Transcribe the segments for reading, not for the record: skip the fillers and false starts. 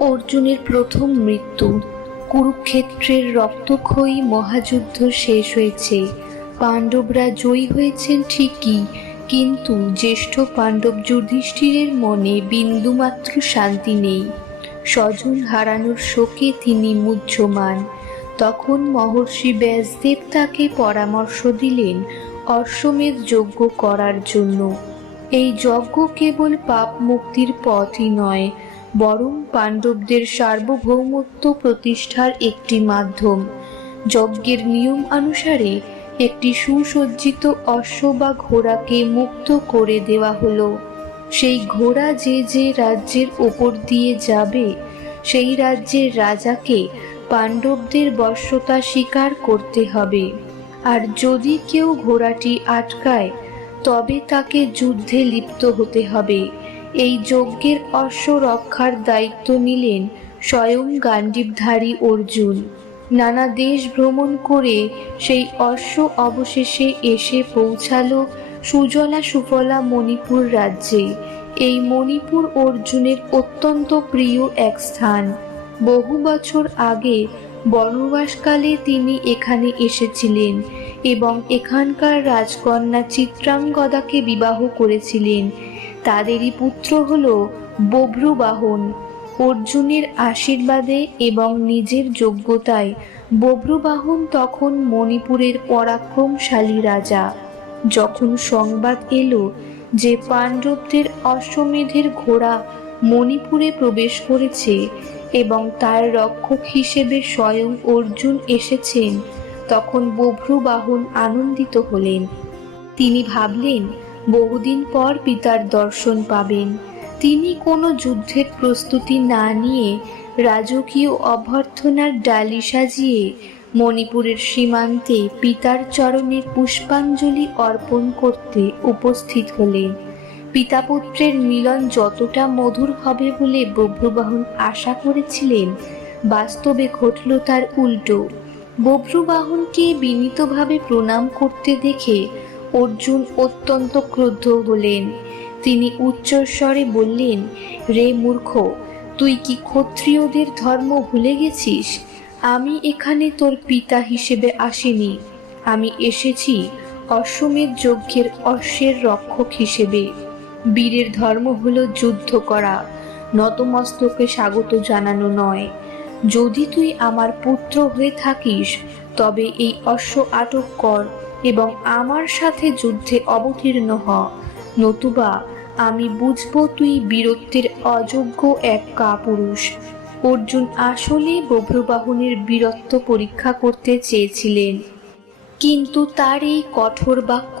অর্জুনের প্রথম মৃত্যু। কুরুক্ষেত্রের রক্তক্ষয়ী মহাযুদ্ধ শেষ হয়েছে। পাণ্ডবরা জয়ী হয়েছেন ঠিকই, কিন্তু জ্যেষ্ঠ পাণ্ডব যুধিষ্ঠিরের মনে বিন্দুমাত্র শান্তি নেই। স্বজন হারানোর শোকে তিনি মুহ্যমান। তখন মহর্ষি ব্যাসদেব তাকে পরামর্শ দিলেন অশ্বমেধ যজ্ঞ করার জন্য। এই যজ্ঞ কেবল পাপ মুক্তির পথই নয়, বরং পাণ্ডবদের সার্বভৌমত্ব প্রতিষ্ঠার একটি মাধ্যম। যজ্ঞের নিয়ম অনুসারে একটি সুসজ্জিত অশ্ব বা ঘোড়াকে মুক্ত করে দেওয়া হলো। সেই ঘোড়া যে যে রাজ্যের ওপর দিয়ে যাবে, সেই রাজ্যের রাজাকে পাণ্ডবদের বশ্যতা স্বীকার করতে হবে। আর যদি কেউ ঘোড়াটি আটকায়, তবে তাকে যুদ্ধে লিপ্ত হতে হবে। এই যজ্ঞের অশ্ব রক্ষার দায়িত্ব নিলেন স্বয়ং গান্ডীবধারী অর্জুন। নানা দেশ ভ্রমণ করে সেই অশ্ব অবশেষে এসে পৌঁছালো সুজলা সুফলা মণিপুর রাজ্যে। এই মণিপুর অর্জুনের অত্যন্ত প্রিয় এক স্থান। বহু বছর আগে বনবাসকালে তিনি এখানে এসেছিলেন এবং এখানকার রাজকন্যা চিত্রাঙ্গদাকে বিবাহ করেছিলেন। তাদেরই পুত্র হল বভ্রুবাহন। অর্জুনের আশীর্বাদে এবং নিজের যোগ্যতায় বভ্রুবাহন তখন মণিপুরের পরাক্রমশালী রাজা। যখন সংবাদ এলো যে পাণ্ডবদের অশ্বমেধের ঘোড়া মণিপুরে প্রবেশ করেছে এবং তার রক্ষক হিসেবে স্বয়ং অর্জুন এসেছেন, তখন বভ্রুবাহন আনন্দিত হলেন। তিনি ভাবলেন বহুদিন পর পিতার দর্শন পাবেন। তিনি কোনো যুদ্ধের প্রস্তুতি না নিয়ে রাজকীয় অভ্যর্থনার ডালি সাজিয়ে মণিপুরের সীমান্তে পিতার চরণে পুষ্পাঞ্জলি অর্পণ করতে উপস্থিত হলেন। পিতা পুত্রের মিলন যতটা মধুর হবে বলে বভ্রুবাহন আশা করেছিলেন, বাস্তবে ঘটল তার উল্টো। বভ্রুবাহনকে বিনীতভাবে প্রণাম করতে দেখে অর্জুন অত্যন্ত ক্রুদ্ধ হলেন। তিনি উচ্চস্বরে বললেন, রে মূর্খ, তুই কি ক্ষত্রিয়দের ধর্ম ভুলে গেছিস? আমি এখানে তোর পিতা হিসেবে আসিনি, আমি এসেছি অশ্বমেধ যজ্ঞের অশ্বের রক্ষক হিসেবে। বীরের ধর্ম হলো যুদ্ধ করা, নতমস্তকে স্বাগত জানানো নয়। যদি তুই আমার পুত্র হয়ে থাকিস, তবে এই অশ্ব আটক কর এবং আমার সাথে যুদ্ধে অবতীর্ণ হ, নতুবা আমি বুঝব তুই বীরত্বের অযোগ্য এক কাপুরুষ। অর্জুন আসলে বভ্রুবাহনের বীরত্ব পরীক্ষা করতে চেয়েছিলেন, কিন্তু তার এই কঠোর বাক্য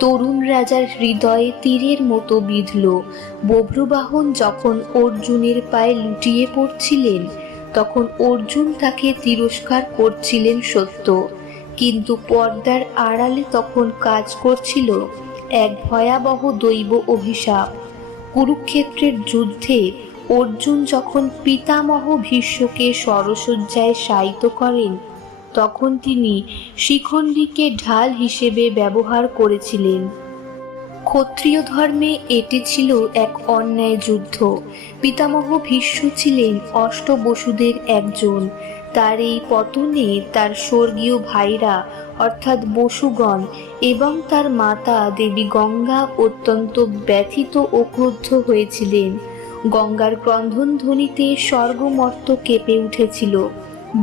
তরুণ রাজার হৃদয়ে তীরের মতো বিঁধল। বভ্রুবাহন যখন অর্জুনের পায়ে লুটিয়ে পড়ছিলেন, তখন অর্জুন তাকে তিরস্কার করছিলেন সত্য, কিন্তু পর্দার আড়ালে তখন কাজ করছিল এক ভয়াবহ দৈব অভিশাপ। কুরুক্ষেত্রের যুদ্ধে অর্জুন যখন পিতামহ ভীষ্মকে শরশয্যায় শায়িত করেন, তখন তিনি শিখণ্ডীকে ঢাল হিসেবে ব্যবহার করেছিলেন। ক্ষত্রিয় ধর্মে এটি ছিল এক অন্যায় যুদ্ধ। পিতামহ ভীষ্ম ছিলেন অষ্টবসুদের একজন। তার এই পতনে তার স্বর্গীয় ভাইরা অর্থাৎ বসুগণ এবং তার মাতা দেবী গঙ্গা অত্যন্ত ব্যথিত ও ক্রুদ্ধ হয়েছিলেন। গঙ্গার ক্রন্দন ধ্বনিতে স্বর্গমর্ত কেঁপে উঠেছিল।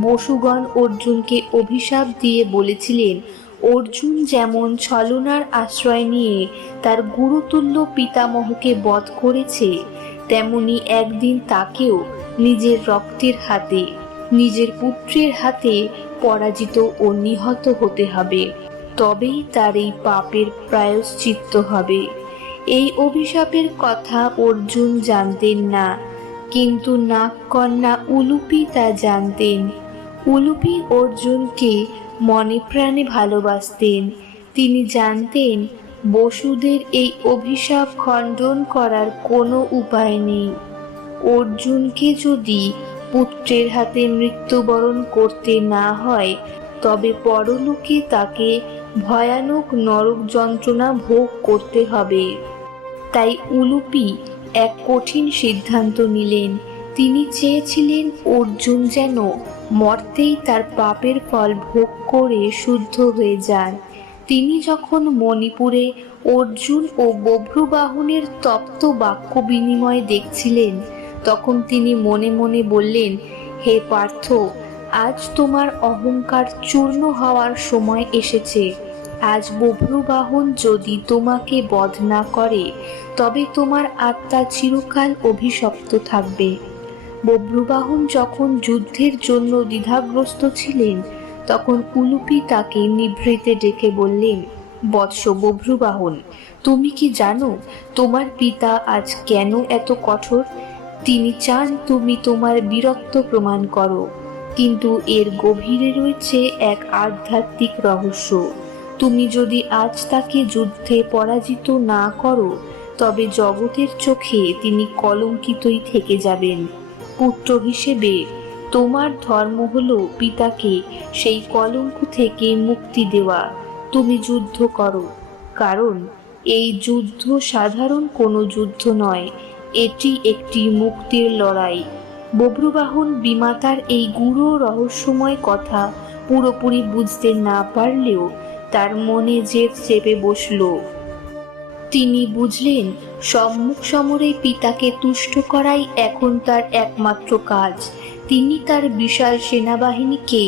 বসুগণ অর্জুনকে অভিশাপ দিয়ে বলেছিলেন, অর্জুন যেমন ছলনার আশ্রয় নিয়ে তার গুরুতুল্য পিতামহকে বধ করেছে, তেমনি একদিন তাকেও নিজের রক্তের হাতে, নিজের পুত্রের হাতে পরাজিত ও নিহত হতে হবে। তবেই তার এই পাপের প্রায়শ্চিত্ত হবে। এই অভিশাপের কথা অর্জুন জানতেন না, কিন্তু নাগকন্যা উলুপি তা জানতেন। উলুপি অর্জুনকে মনে প্রাণে ভালোবাসতেন। তিনি জানতেন বসুদের এই অভিশাপ খণ্ডন করার কোনো উপায় নেই। অর্জুনকে যদি পুত্রের হাতে মৃত্যুবরণ করতে না হয়, তবে পরলোকে তাকে ভয়ানক নরক যন্ত্রণা ভোগ করতে হবে। তাই উলুপি এক কঠিন সিদ্ধান্ত নিলেন। তিনি চেয়েছিলেন অর্জুন যেন মর্তেই তার পাপের ফল ভোগ করে শুদ্ধ হয়ে যান। তিনি যখন মণিপুরে অর্জুন ও বভ্রুবাহনের তপ্ত বাক্য বিনিময় দেখছিলেন, তখন তিনি মনে মনে বললেন, হে পার্থ, আজ তোমার অহংকার চূর্ণ হওয়ার সময় এসেছে। আজ বভ্রুবাহন যদি তোমাকে বধ না করে, তবে তোমার আত্মা চিরকাল অভিশপ্ত থাকবে। বভ্রুবাহন যখন যুদ্ধের জন্য দ্বিধাগ্রস্ত ছিলেন, তখন উলুপি তাকে নিভৃতে ডেকে বললেন, বৎস বভ্রুবাহন, তুমি কি জানো তোমার পিতা আজ কেন এত কঠোর? তিনি চান তুমি তোমার বীরত্ব প্রমাণ করো, কিন্তু এর গভীরে রয়েছে এক আধ্যাত্মিক রহস্য। তুমি যদি আজ তাকে যুদ্ধে পরাজিত না করো, তবে জগতের চোখে তিনি কলঙ্কিতই থেকে যাবেন। পুত্র হিসেবে তোমার ধর্ম হলো পিতাকে সেই কলঙ্ক থেকে মুক্তি দেওয়া। তুমি যুদ্ধ করো, কারণ এই যুদ্ধ সাধারণ কোনো যুদ্ধ নয়, এটি একটি মুক্তির লড়াই। বভ্রুবাহন বিমাতার এই গূঢ় রহস্যময় কথা পুরোপুরি বুঝতে না পারলেও তার মনে জেদ চেপে বসল। তিনি বুঝলেন, সম্মুখ সমরে পিতাকে তুষ্ট করাই এখন তার একমাত্র কাজ। তিনি তার বিশাল সেনাবাহিনীকে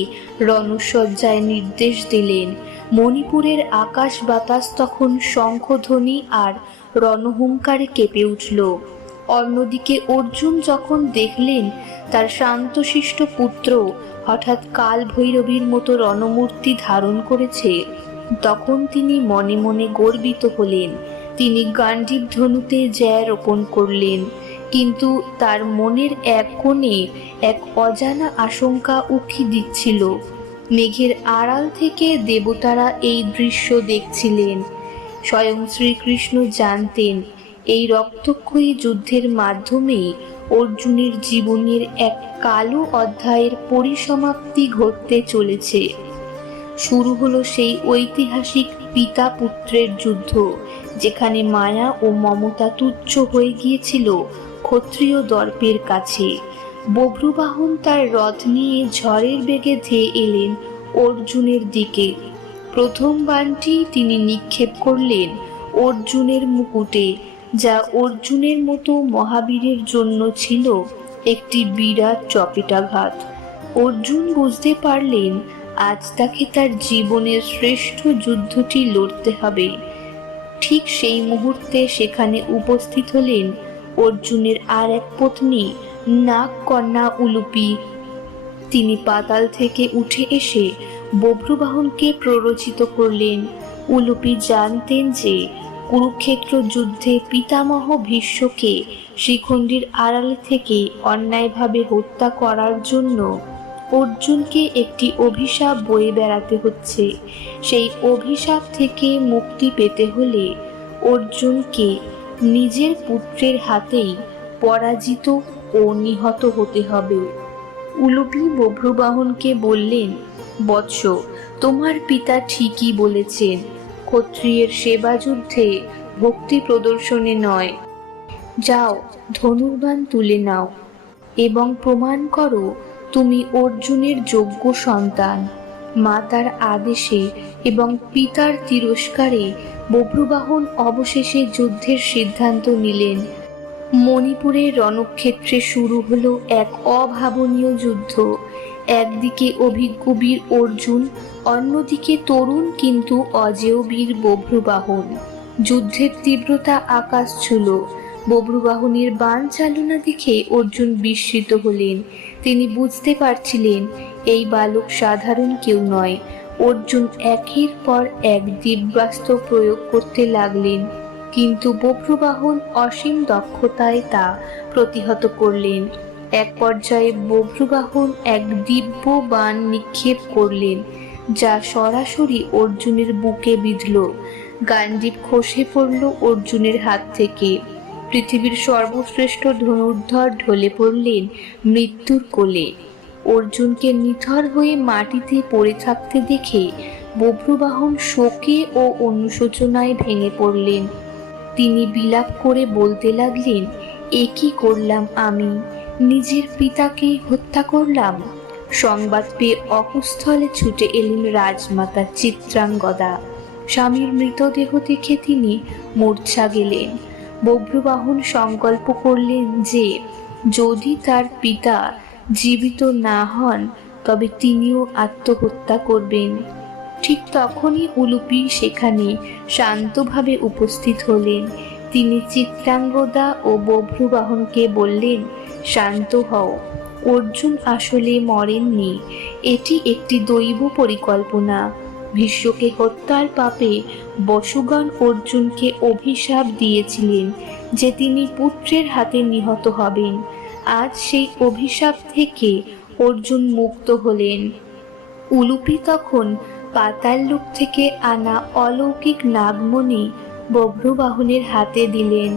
রণসজ্জায় নির্দেশ দিলেন। মণিপুরের আকাশ বাতাস তখন শঙ্খধ্বনি আর রণহুঙ্কারে কেঁপে উঠল। অন্যদিকে অর্জুন যখন দেখলেন তার শান্তশিষ্ট পুত্র হঠাৎ কাল ভৈরবীর মতো রণমূর্তি ধারণ করেছে, তখন তিনি মনে মনে গর্বিত হলেন। তিনি গান্ডীব ধনুতে জয় রোপণ করলেন, কিন্তু তার মনের এক কোণে এক অজানা আশঙ্কা উকি দিচ্ছিল। মেঘের আড়াল থেকে দেবতারা এই দৃশ্য দেখছিলেন। স্বয়ং শ্রীকৃষ্ণ জানতেন, এই রক্তক্ষয়ী যুদ্ধের মাধ্যমেই অর্জুনের জীবনের এক কালো অধ্যায়ের পরিসমাপ্তি ঘটতে চলেছে। শুরু হলো সেই ঐতিহাসিক পিতা পুত্রের যুদ্ধ, যেখানে মায়া ও মমতা তুচ্ছ হয়ে গিয়েছিল ক্ষত্রিয় দর্পের কাছে। বভ্রুবাহন তার রথ নিয়ে ঝড়ের বেগে ধেয়ে এলেন অর্জুনের দিকে। প্রথম বাণটি তিনি নিক্ষেপ করলেন অর্জুনের মুকুটে, যা অর্জুনের মতো মহাবীরের জন্য ছিল একটি বিরাট চপেটাঘাত। অর্জুন বুঝতে পারলেন, আজ তাকে তার জীবনের শ্রেষ্ঠ যুদ্ধটি লড়তে হবে। ঠিক সেই মুহূর্তে সেখানে উপস্থিত হলেন অর্জুনের আর এক পত্নী, নাগ কন্যা উলুপি। তিনি পাতাল থেকে উঠে এসে বভ্রুবাহনকে প্ররোচিত করলেন। উলুপি জানতেন যে কুরুক্ষেত্র যুদ্ধে পিতামহ ভীষ্মকে শিখণ্ডীর আড়ালে থেকে অন্যায়ভাবে হত্যা করার জন্য অর্জুনকে একটি অভিশাপ বয়ে বেড়াতে হচ্ছে। সেই অভিশাপ থেকে মুক্তি পেতে হলে অর্জুনকে নিজের পুত্রের হাতেই পরাজিত ও নিহত হতে হবে। উলুপি বভ্রুবাহনকে বললেন, বৎস, তোমার পিতা ঠিকই বলেছেন। ক্ষত্রিয়ের সেবা যুদ্ধে ভক্তি প্রদর্শনে নয়। যাও, ধনুর্বাণ তুলে নাও এবং প্রমাণ করো তুমি অর্জুনের যোগ্য সন্তান। মাতার আদেশে এবং পিতার তিরস্কারে বভ্রুবাহন অবশেষে যুদ্ধের সিদ্ধান্ত নিলেন। মণিপুরের রণক্ষেত্রে শুরু হলো এক অভাবনীয় যুদ্ধ। একদিকে অভিজ্ঞ বীর অর্জুন, অন্যদিকে তরুণ কিন্তু অজেয় বীর বভ্রুবাহন। যুদ্ধের তীব্রতা আকাশ ছুঁল। বভ্রুবাহনের বাণ চালনা দেখে অর্জুন বিস্মিত হলেন। তিনি বুঝতে পারছিলেন এই বালক সাধারণ কেউ নয়। অর্জুন একের পর এক দিব্যাস্ত্র প্রয়োগ করতে লাগলেন, কিন্তু বভ্রুবাহন অসীম দক্ষতায় তা প্রতিহত করলেন। এক পর্যায়ে বভ্রুবাহন এক দিব্য বাণ নিক্ষেপ করলেন, যা সরাসরি অর্জুনের বুকে বিঁধল। গান্ডীব খসে পড়ল অর্জুনের হাত থেকে। পৃথিবীর সর্বশ্রেষ্ঠ ধনুর্ধর ঢলে পড়লেন মৃত্যুর কোলে। অর্জুনকে নিথর হয়ে মাটিতে পড়ে থাকতে দেখে বভ্রুবাহন শোকে ও অনুশোচনায় ভেঙে পড়লেন। তিনি বিলাপ করে বলতে লাগলেন, এ কি করলাম আমি? নিজের পিতাকে হত্যা করলাম। সংবাদ পেয়ে অকুস্থলে ছুটে এলেন রাজমাতা চিত্রাঙ্গদা। স্বামীর মৃতদেহ দেখে তিনি মূর্ছা গেলেন। বভ্রুবাহন সংকল্প করলেন যে যদি তার পিতা জীবিত না হন তবে তিনিও আত্মহত্যা করবেন। ঠিক তখনই উলুপি সেখানে শান্তভাবে উপস্থিত হলেন। তিনি চিত্রাঙ্গদা ও বভ্রুবাহনকে বললেন, শান্ত হও, অর্জুন আসলে মরেননি। এটি একটি দৈব পরিকল্পনা। ভীষ্মকে হত্যার পাপে বসুগণ অর্জুনকে অভিশাপ দিয়েছিলেন যে তিনি পুত্রের হাতে নিহত হবেন। আজ সেই অভিশাপ থেকে অর্জুন মুক্ত হলেন। উলুপি তখন পাতাললোক থেকে আনা অলৌকিক নাগমণি বভ্রুবাহনের হাতে দিলেন।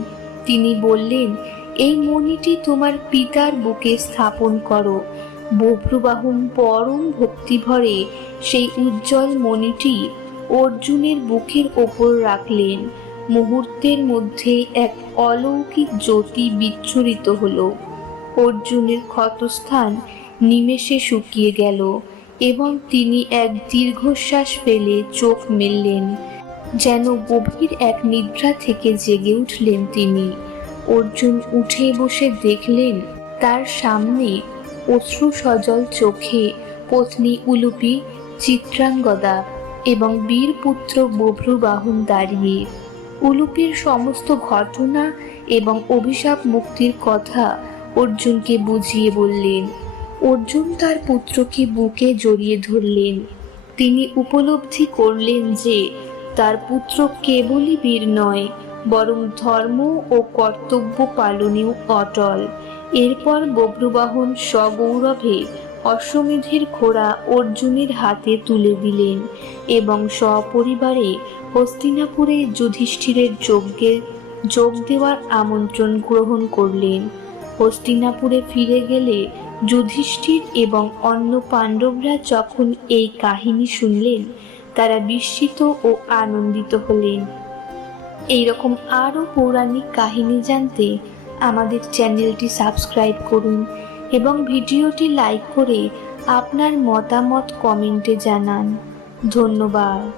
তিনি বললেন, এই মণিটি তোমার পিতার বুকে স্থাপন করো। বভ্রুবাহন পরম ভক্তিভরে সেই উজ্জ্বল মণিটি অর্জুনের বুকের ওপর রাখলেন। মুহূর্তের মধ্যে এক অলৌকিক জ্যোতি বিচ্ছুরিত হলো। অর্জুনের ক্ষতস্থান নিমেষে শুকিয়ে গেল এবং তিনি এক দীর্ঘশ্বাস ফেলে চোখ মেললেন, যেন গভীর এক নিদ্রা থেকে জেগে উঠলেন তিনি। অর্জুন উঠে বসে দেখলেন তার সামনে অশ্রু সজল চোখে পত্নী উলুপি, চিত্রাঙ্গদা এবং বীরপুত্র বভ্রুবাহন দাঁড়িয়ে। উলুপির সমস্ত ঘটনা এবং অভিশাপ মুক্তির কথা অর্জুনকে বুঝিয়ে বললেন। অর্জুন তার পুত্রকে বুকে জড়িয়ে ধরলেন। তিনি উপলব্ধি করলেন যে তার পুত্র কেবলই বীর নয়, বরং ধর্ম ও কর্তব্য পালনেও অটল। এরপর বভ্রুবাহন সগৌরবে অশ্বমেধের ঘোড়া অর্জুনের হাতে তুলে দিলেন এবং সপরিবারে হস্তিনাপুরে যুধিষ্ঠিরের যজ্ঞে যোগ দেওয়ার আমন্ত্রণ গ্রহণ করলেন। হস্তিনাপুরে ফিরে গেলে যুধিষ্ঠির এবং অন্য পাণ্ডবরা যখন এই কাহিনী শুনলেন তারা বিস্মিত ও আনন্দিত হলেন। এইরকম আরও পৌরাণিক কাহিনী জানতে আমাদের চ্যানেলটি সাবস্ক্রাইব করুন এবং ভিডিওটি লাইক করে আপনার মতামত কমেন্টে জানান। ধন্যবাদ।